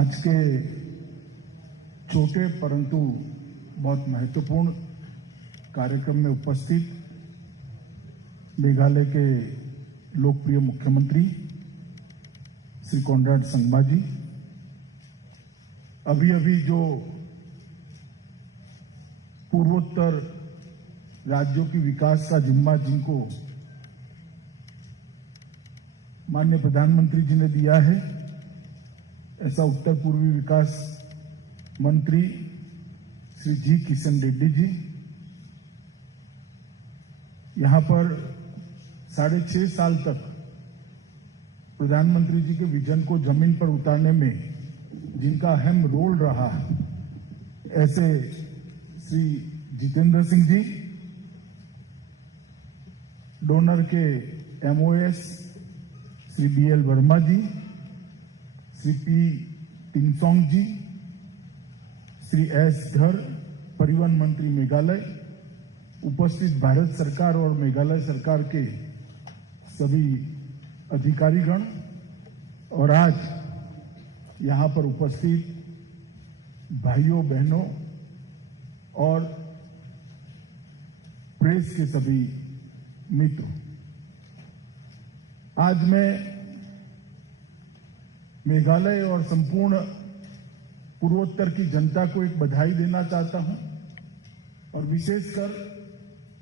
आज के छोटे परंतु बहुत महत्वपूर्ण कार्यक्रम में उपस्थित मेघालय के लोकप्रिय मुख्यमंत्री श्री कॉनराड संगमा जी, अभी जो पूर्वोत्तर राज्यों की विकास का जिम्मा जिनको माननीय प्रधानमंत्री जी ने दिया है, ऐसा उत्तर पूर्वी विकास मंत्री श्री जी किशन रेड्डी जी यहां पर 6.5 साल तक प्रधानमंत्री जी के विजन को जमीन पर उतारने में जिनका अहम रोल रहा है, ऐसे श्री जितेंद्र सिंह जी, डोनर के एमओएस श्री बीएल वर्मा जी, श्री पी टिंगसोंग जी, श्री एस धर, परिवहन मंत्री मेघालय, उपस्थित भारत सरकार और मेघालय सरकार के सभी अधिकारीगण और आज यहां पर उपस्थित भाइयों बहनों और प्रेस के सभी मित्रों, आज मैं मेघालय और संपूर्ण पूर्वोत्तर की जनता को एक बधाई देना चाहता हूं और विशेषकर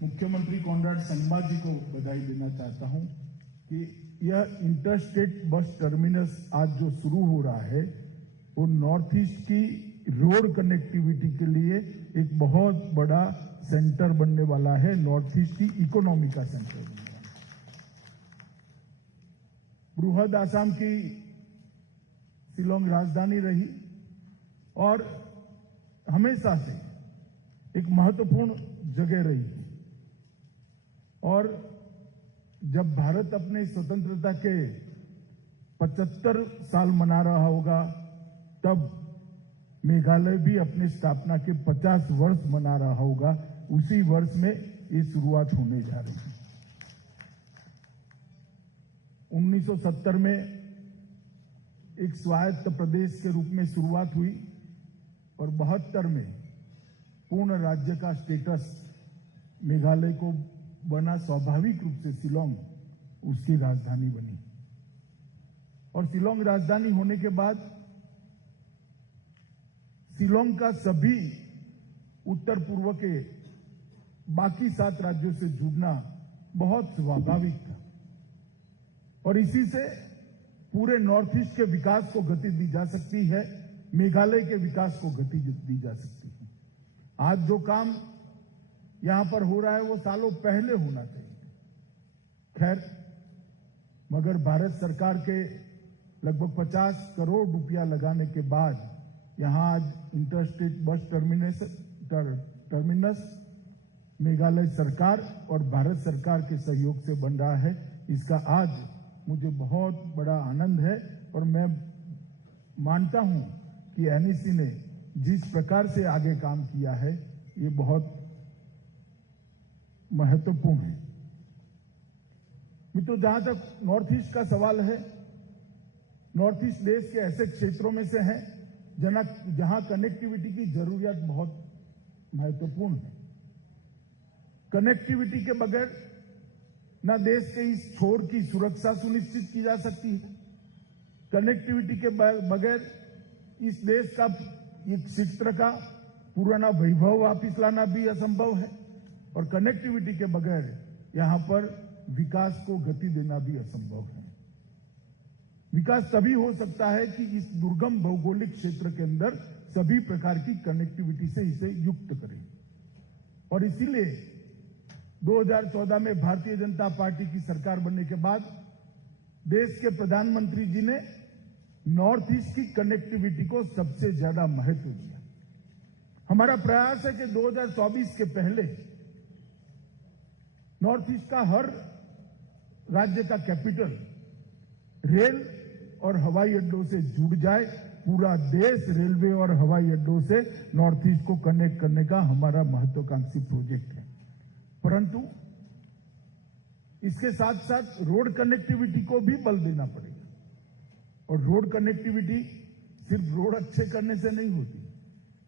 मुख्यमंत्री कॉनराड संगमा जी को बधाई देना चाहता हूं कि यह इंटरस्टेट बस टर्मिनस आज जो शुरू हो रहा है वो नॉर्थ ईस्ट की रोड कनेक्टिविटी के लिए एक बहुत बड़ा सेंटर बनने वाला है, नॉर्थ ईस्ट की इकोनॉमी का सेंटर बनने वाला है। बृहद आसाम की शिलोंग राजधानी रही और हमेशा से एक महत्वपूर्ण जगह रही और जब भारत अपने स्वतंत्रता के 75 साल मना रहा होगा तब मेघालय भी अपने स्थापना के 50 वर्ष मना रहा होगा। उसी वर्ष में ये शुरुआत होने जा रही है। 1970 में एक स्वायत्त प्रदेश के रूप में शुरुआत हुई और 72 में पूर्ण राज्य का स्टेटस मेघालय को बना। स्वाभाविक रूप से शिलोंग उसकी राजधानी बनी और शिलोंग राजधानी होने के बाद शिलोंग का सभी उत्तर पूर्व के बाकी 7 राज्यों से जुड़ना बहुत स्वाभाविक था और इसी से पूरे नॉर्थ ईस्ट के विकास को गति दी जा सकती है, मेघालय के विकास को गति दी जा सकती है। आज जो काम यहां पर हो रहा है वो सालों पहले होना चाहिए। खैर, मगर भारत सरकार के लगभग 50 करोड़ रुपया लगाने के बाद यहां आज इंटरस्टेट बस टर्मिनस मेघालय सरकार और भारत सरकार के सहयोग से बन रहा है। इसका आज मुझे बहुत बड़ा आनंद है और मैं मानता हूं कि एनईसी ने जिस प्रकार से आगे काम किया है ये बहुत महत्वपूर्ण है। मित्रों, जहां तक नॉर्थ ईस्ट का सवाल है, नॉर्थ ईस्ट देश के ऐसे क्षेत्रों में से है जहां कनेक्टिविटी की जरूरियत बहुत महत्वपूर्ण है। कनेक्टिविटी के बगैर न देश के इस छोर की सुरक्षा सुनिश्चित की जा सकती है, कनेक्टिविटी के बगैर इस देश का एक क्षेत्र का पुराना वैभव वापिस लाना भी असंभव है और कनेक्टिविटी के बगैर यहां पर विकास को गति देना भी असंभव है। विकास तभी हो सकता है कि इस दुर्गम भौगोलिक क्षेत्र के अंदर सभी प्रकार की कनेक्टिविटी से इसे युक्त करें और इसीलिए 2014 में भारतीय जनता पार्टी की सरकार बनने के बाद देश के प्रधानमंत्री जी ने नॉर्थ ईस्ट की कनेक्टिविटी को सबसे ज्यादा महत्व दिया। हमारा प्रयास है कि 2024 के पहले नॉर्थ ईस्ट का हर राज्य का कैपिटल रेल और हवाई अड्डों से जुड़ जाए। पूरा देश रेलवे और हवाई अड्डों से नॉर्थ ईस्ट को कनेक्ट करने का हमारा महत्वाकांक्षी प्रोजेक्ट है। परंतु इसके साथ साथ रोड कनेक्टिविटी को भी बल देना पड़ेगा और रोड कनेक्टिविटी सिर्फ रोड अच्छे करने से नहीं होती,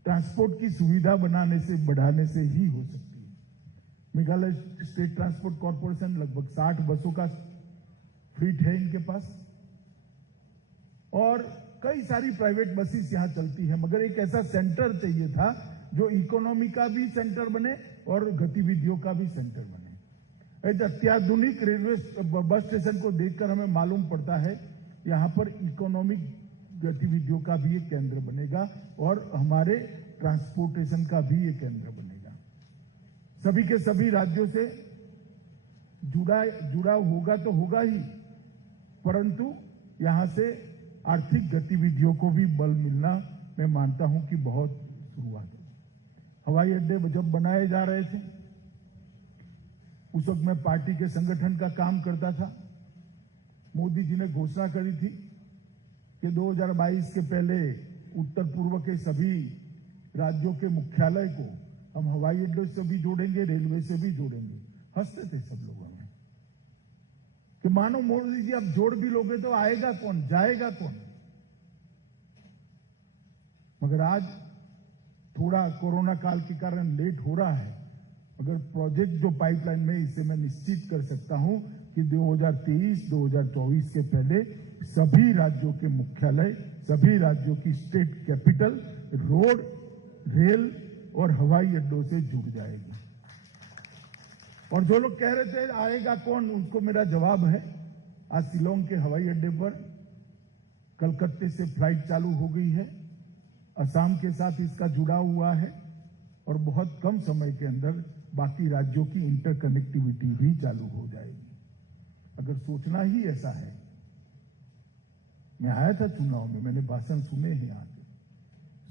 ट्रांसपोर्ट की सुविधा बनाने से, बढ़ाने से ही हो सकती है। मेघालय स्टेट ट्रांसपोर्ट कॉर्पोरेशन लगभग 60 बसों का फ्लीट है इनके पास, और कई सारी प्राइवेट बसेस यहां चलती है, मगर एक ऐसा सेंटर चाहिए था जो इकोनॉमी का भी सेंटर बने और गतिविधियों का भी सेंटर बने। एक अत्याधुनिक रेलवे बस स्टेशन को देखकर हमें मालूम पड़ता है यहां पर इकोनॉमिक गतिविधियों का भी एक केंद्र बनेगा और हमारे ट्रांसपोर्टेशन का भी एक केंद्र बनेगा। सभी के सभी राज्यों से जुड़ा होगा तो होगा ही, परंतु यहां से आर्थिक गतिविधियों को भी बल मिलना मैं मानता हूं कि बहुत शुरुआत है। हवाई अड्डे जब बनाए जा रहे थे उस वक्त मैं पार्टी के संगठन का काम करता था। मोदी जी ने घोषणा करी थी कि 2022 के पहले उत्तर पूर्व के सभी राज्यों के मुख्यालय को हम हवाई अड्डे से भी जोड़ेंगे, रेलवे से भी जोड़ेंगे। हंसते थे सब लोग हमें कि मानो मोदी जी आप जोड़ भी लोगे तो आएगा कौन, जाएगा कौन। मगर आज थोड़ा कोरोना काल के कारण लेट हो रहा है, मगर प्रोजेक्ट जो पाइपलाइन में, इससे मैं निश्चित कर सकता हूं कि 2023-2024 के पहले सभी राज्यों के मुख्यालय, सभी राज्यों की स्टेट कैपिटल रोड, रेल और हवाई अड्डों से जुड़ जाएगी। और जो लोग कह रहे थे आएगा कौन, उसको मेरा जवाब है, आज शिलोंग के हवाई अड्डे पर कलकत्ते से फ्लाइट चालू हो गई है, असम के साथ इसका जुड़ा हुआ है और बहुत कम समय के अंदर बाकी राज्यों की इंटरकनेक्टिविटी भी चालू हो जाएगी। अगर सोचना ही ऐसा है, मैं आया था चुनाव में, मैंने भाषण सुने हैं आके,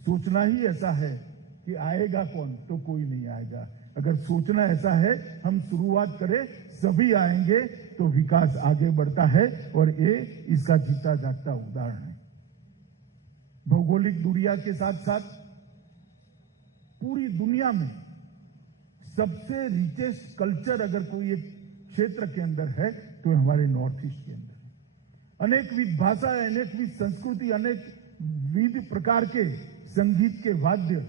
सोचना ही ऐसा है कि आएगा कौन, तो कोई नहीं आएगा। अगर सोचना ऐसा है हम शुरुआत करें, सभी आएंगे तो विकास आगे बढ़ता है और ये इसका जीता जागता उदाहरण है। भौगोलिक दूरिया के साथ साथ पूरी दुनिया में सबसे रिचेस्ट कल्चर अगर कोई एक क्षेत्र के अंदर है तो हमारे नॉर्थ ईस्ट के अंदर है। अनेक विध भाषा, अनेक विध संस्कृति, अनेक विध प्रकार के संगीत के वाद्य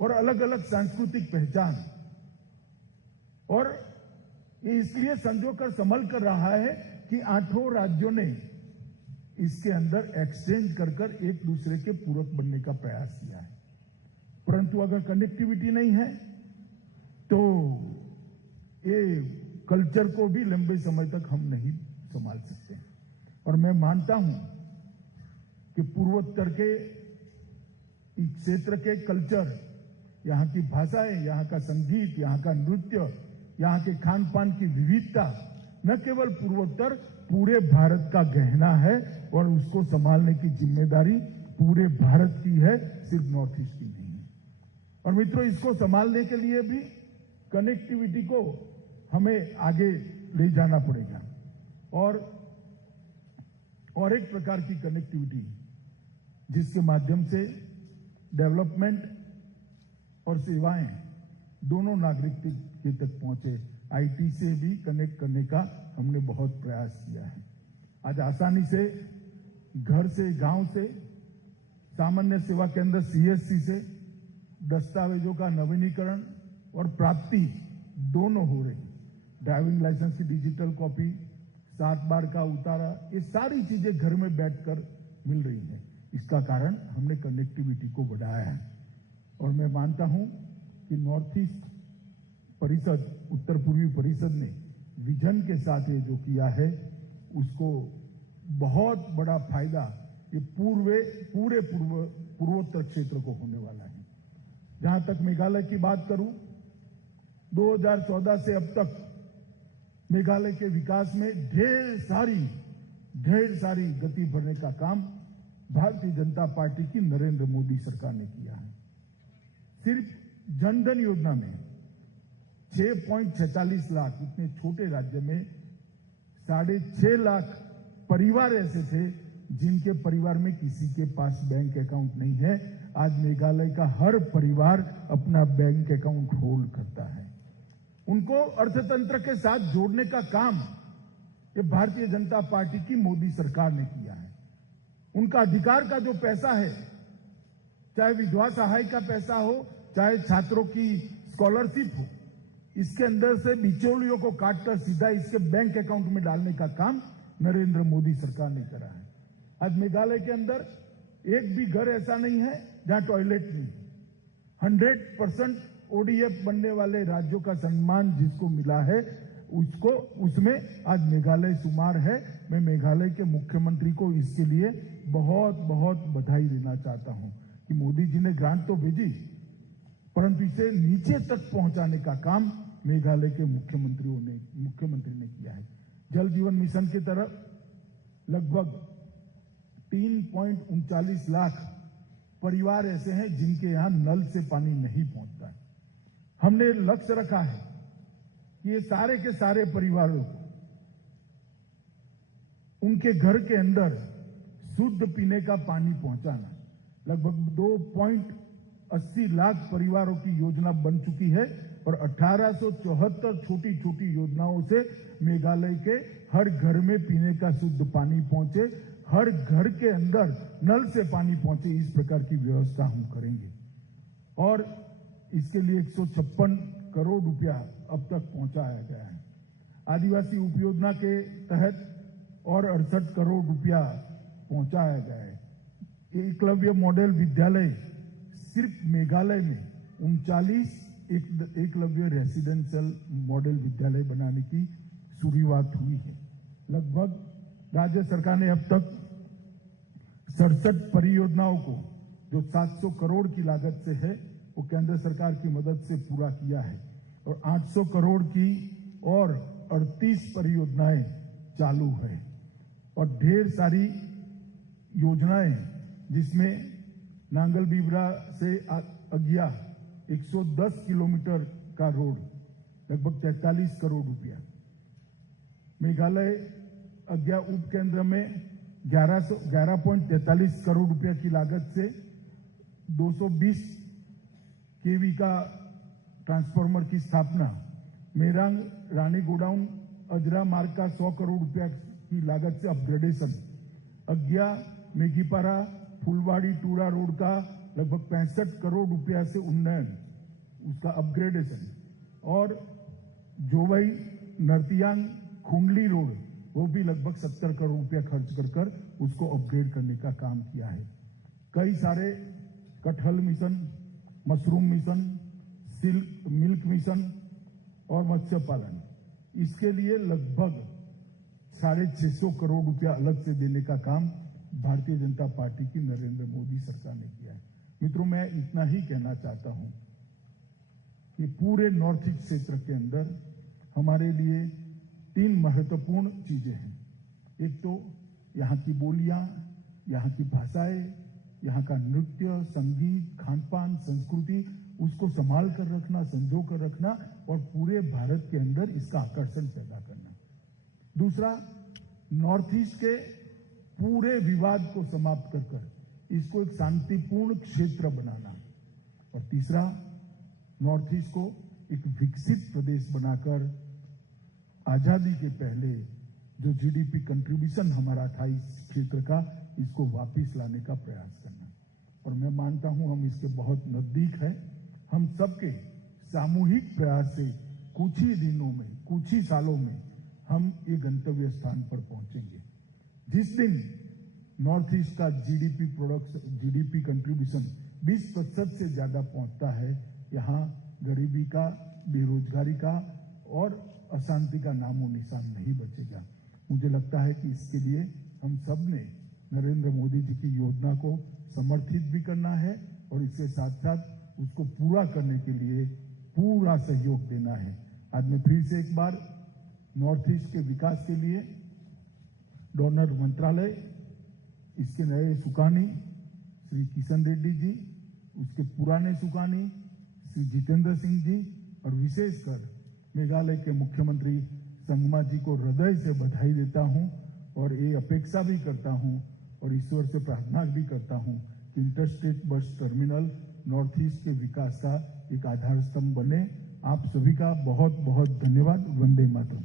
और अलग अलग सांस्कृतिक पहचान, और ये इसलिए संजोकर संभल कर रहा है कि 8 राज्यों ने इसके अंदर एक्सचेंज कर एक दूसरे के पूरक बनने का प्रयास किया है। परंतु अगर कनेक्टिविटी नहीं है तो ये कल्चर को भी लंबे समय तक हम नहीं संभाल सकते। और मैं मानता हूं कि पूर्वोत्तर के इस क्षेत्र के कल्चर, यहां की भाषाएं, यहां का संगीत, यहां का नृत्य, यहां के खान पान की विविधता न केवल पूर्वोत्तर, पूरे भारत का गहना है और उसको संभालने की जिम्मेदारी पूरे भारत की है, सिर्फ नॉर्थ ईस्ट की नहीं है। और मित्रों, इसको संभालने के लिए भी कनेक्टिविटी को हमें आगे ले जाना पड़ेगा। और एक प्रकार की कनेक्टिविटी जिसके माध्यम से डेवलपमेंट और सेवाएं दोनों नागरिक के तक पहुंचे, आईटी से भी कनेक्ट करने का हमने बहुत प्रयास किया है। आज आसानी से घर से, गांव से, सामान्य सेवा केंद्र सीएससी से दस्तावेजों का नवीनीकरण और प्राप्ति दोनों हो रही। ड्राइविंग लाइसेंस की डिजिटल कॉपी, 7 बार का उतारा, ये सारी चीजें घर में बैठकर मिल रही हैं। इसका कारण हमने कनेक्टिविटी को बढ़ाया है। और मैं मानता हूं कि नॉर्थ ईस्ट परिषद, उत्तर पूर्वी परिषद ने विजन के साथ ये जो किया है उसको बहुत बड़ा फायदा ये पूरे पूर्वोत्तर क्षेत्र को होने वाला है। जहां तक मेघालय की बात करूं, 2014 से अब तक मेघालय के विकास में ढेर सारी गति भरने का काम भारतीय जनता पार्टी की नरेंद्र मोदी सरकार ने किया है। सिर्फ जनधन योजना में 6.46 लाख, इतने छोटे राज्य में 6.5 लाख परिवार ऐसे थे जिनके परिवार में किसी के पास बैंक अकाउंट नहीं है। आज मेघालय का हर परिवार अपना बैंक अकाउंट होल्ड करता है। उनको अर्थतंत्र के साथ जोड़ने का काम ये भारतीय जनता पार्टी की मोदी सरकार ने किया है। उनका अधिकार का जो पैसा है, चाहे विधवा सहाय का पैसा हो, चाहे छात्रों की स्कॉलरशिप हो, इसके अंदर से बिचौलियों को काटकर सीधा इसके बैंक अकाउंट में डालने का काम नरेंद्र मोदी सरकार ने करा है। आज मेघालय के अंदर एक भी घर ऐसा नहीं है जहां टॉयलेट नहीं। 100% ओडीएफ बनने वाले राज्यों का सम्मान जिसको मिला है, उसमें आज मेघालय शुमार है। मैं मेघालय के मुख्यमंत्री को इसके लिए बहुत बहुत बधाई देना चाहता हूं कि मोदी जी ने ग्रांट तो भेजी, परंतु इसे नीचे तक पहुंचाने का काम मेघालय के मुख्यमंत्री ने किया है। जल जीवन मिशन की तरफ लगभग 3.39 लाख परिवार ऐसे हैं जिनके यहां नल से पानी नहीं पहुंचता है। हमने लक्ष्य रखा है कि ये सारे के सारे परिवारों को उनके घर के अंदर शुद्ध पीने का पानी पहुंचाना। लगभग 2.80 लाख परिवारों की योजना बन चुकी है और 1874 छोटी छोटी योजनाओं से मेघालय के हर घर में पीने का शुद्ध पानी पहुंचे, हर घर के अंदर नल से पानी पहुंचे, इस प्रकार की व्यवस्था हम करेंगे। और इसके लिए 156 करोड़ रुपया अब तक पहुंचाया गया है। आदिवासी उपयोजना के तहत और 68 करोड़ रुपया पहुंचाया गया है। एकलव्य मॉडल विद्यालय सिर्फ मेघालय में 39 एकलव्य रेसिडेंशियल मॉडल विद्यालय बनाने की शुरुआत हुई है। लगभग राज्य सरकार ने अब तक 67 परियोजनाओं को जो 700 करोड़ की लागत से है वो केंद्र सरकार की मदद से पूरा किया है और 800 करोड़ की और 38 परियोजनाएं चालू है और ढेर सारी योजनाएं जिसमें नांगल बीबरा से अगिया 110 किलोमीटर का रोड लगभग 43 करोड़ रुपया। मेघालय अगिया उप केंद्र में 11.43 करोड़ रुपया की लागत से 220 केवी का ट्रांसफार्मर की स्थापना। मेरांग रानी गोडाउन अजरा मार्ग का 100 करोड़ रुपया की लागत से अपग्रेडेशन। अगिया मेघीपारा फुलवाड़ी टूरा रोड का लगभग 65 करोड़ रुपया से उन्नयन, उसका अपग्रेडेशन। और जोवई नरतियांग खुंडली रोड वो भी लगभग 70 करोड़ रुपया खर्च कर उसको अपग्रेड करने का काम किया है। कई सारे कटहल mission, mushroom mission, milk mission और मत्स्य पालन, इसके लिए लगभग 650 करोड़ रुपया अलग से देने का काम भारतीय जनता पार्टी की नरेंद्र मोदी सरकार ने किया है। मित्रों, मैं इतना ही कहना चाहता हूं कि पूरे नॉर्थ ईस्ट क्षेत्र के अंदर हमारे लिए 3 महत्वपूर्ण चीजें हैं। एक तो यहाँ की बोलियां, यहाँ की भाषाएं, यहाँ का नृत्य, संगीत, खानपान, संस्कृति, उसको संभाल कर रखना, संजो कर रखना और पूरे भारत के अंदर इसका आकर्षण पैदा करना। दूसरा, नॉर्थ ईस्ट के पूरे विवाद को समाप्त कर इसको एक शांतिपूर्ण क्षेत्र बनाना। और तीसरा, नॉर्थ ईस्ट को एक विकसित प्रदेश बनाकर आजादी के पहले जो जीडीपी कंट्रीब्यूशन हमारा था इस क्षेत्र का, इसको वापस लाने का प्रयास करना। और मैं मानता हूं हम इसके बहुत नजदीक हैं। हम सबके सामूहिक प्रयास से कुछ ही दिनों में, कुछ ही सालों में हम ये गंतव्य स्थान पर पहुंचेंगे। जिस दिन नॉर्थ ईस्ट का जीडीपी कंट्रीब्यूशन 20% से ज्यादा पहुंचता है, यहां गरीबी का, बेरोजगारी का और अशांति का नामो निशान नहीं बचेगा। मुझे लगता है कि इसके लिए हम सब ने नरेंद्र मोदी जी की योजना को समर्थित भी करना है और इसके साथ साथ उसको पूरा करने के लिए पूरा सहयोग देना है। आज मैं फिर से एक बार नॉर्थ ईस्ट के विकास के लिए डोनर मंत्रालय, इसके नए सुकानी श्री किशन रेड्डी जी, उसके पुराने सुकानी श्री जितेंद्र सिंह जी और विशेषकर मेघालय के मुख्यमंत्री संगमा जी को हृदय से बधाई देता हूं और ये अपेक्षा भी करता हूं और ईश्वर से प्रार्थना भी करता हूं कि interstate bus terminal north east के विकास का एक आधार स्तंभ बने। आप सभी का बहुत बहुत धन्यवाद। वंदे मातरम।